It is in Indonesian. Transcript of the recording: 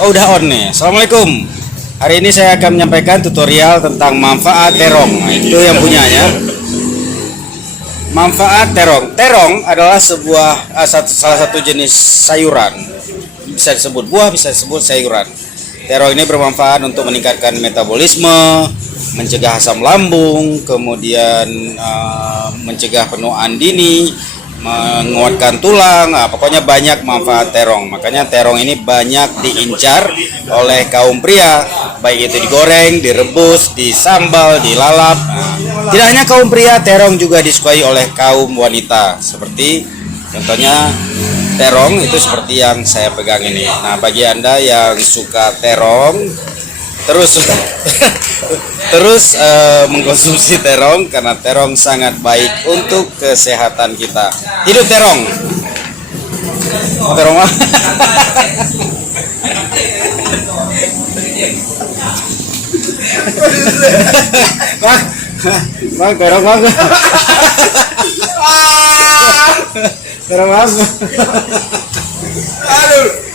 Oh, udah on nih. Assalamualaikum. Hari ini saya akan menyampaikan tutorial tentang manfaat terong. Nah, itu yang punyanya. Manfaat terong. Terong adalah salah satu jenis sayuran. Bisa disebut buah, bisa disebut sayuran. Terong ini bermanfaat untuk meningkatkan metabolisme, mencegah asam lambung, kemudian mencegah penuaan dini, menguatkan tulang. Nah, pokoknya banyak manfaat terong. Makanya terong ini banyak diincar oleh kaum pria, baik itu digoreng, direbus, disambal, dilalap. Nah, tidak hanya kaum pria, terong juga disukai oleh kaum wanita. Seperti contohnya terong itu seperti yang saya pegang ini. Nah, bagi Anda yang suka terong, terus mengkonsumsi terong karena terong sangat baik untuk kesehatan kita. Hidup terong. Oh, terong mah. Bang, terong bang. Terong bang. Aduh.